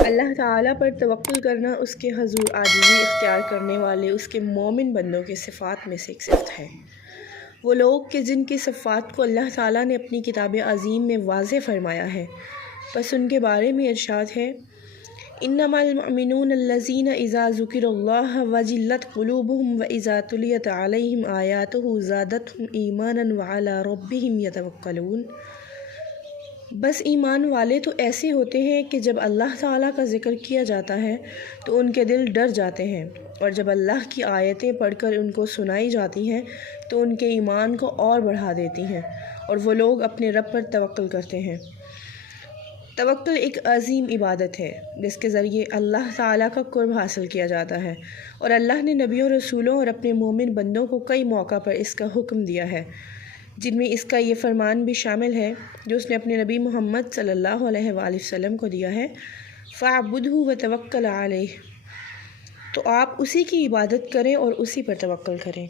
اللہ تعالیٰ پر توکل کرنا اس کے حضور عاجزی اختیار کرنے والے اس کے مومن بندوں کے صفات میں سے ایک صفت ہے۔ وہ لوگ کہ جن کی صفات کو اللہ تعالیٰ نے اپنی کتاب عظیم میں واضح فرمایا ہے، بس ان کے بارے میں ارشاد ہے انما المؤمنون الذین اذا ذکر اللہ وجلت قلوبہم واذا تلیت علیہم آیاتہ زادتہم ایمانا وعلی ربہم یتوکلون۔ بس ایمان والے تو ایسے ہوتے ہیں کہ جب اللہ تعالیٰ کا ذکر کیا جاتا ہے تو ان کے دل ڈر جاتے ہیں، اور جب اللہ کی آیتیں پڑھ کر ان کو سنائی جاتی ہیں تو ان کے ایمان کو اور بڑھا دیتی ہیں، اور وہ لوگ اپنے رب پر توکل کرتے ہیں۔ توکل ایک عظیم عبادت ہے جس کے ذریعے اللہ تعالیٰ کا قرب حاصل کیا جاتا ہے، اور اللہ نے نبیوں، رسولوں اور اپنے مومن بندوں کو کئی موقع پر اس کا حکم دیا ہے، جن میں اس کا یہ فرمان بھی شامل ہے جو اس نے اپنے نبی محمد صلی اللہ علیہ وآلہ وسلم کو دیا ہے فَاعْبُدْهُ وَتَوَكَّلْ عَلَيْهِ، تو آپ اسی کی عبادت کریں اور اسی پر توکل کریں۔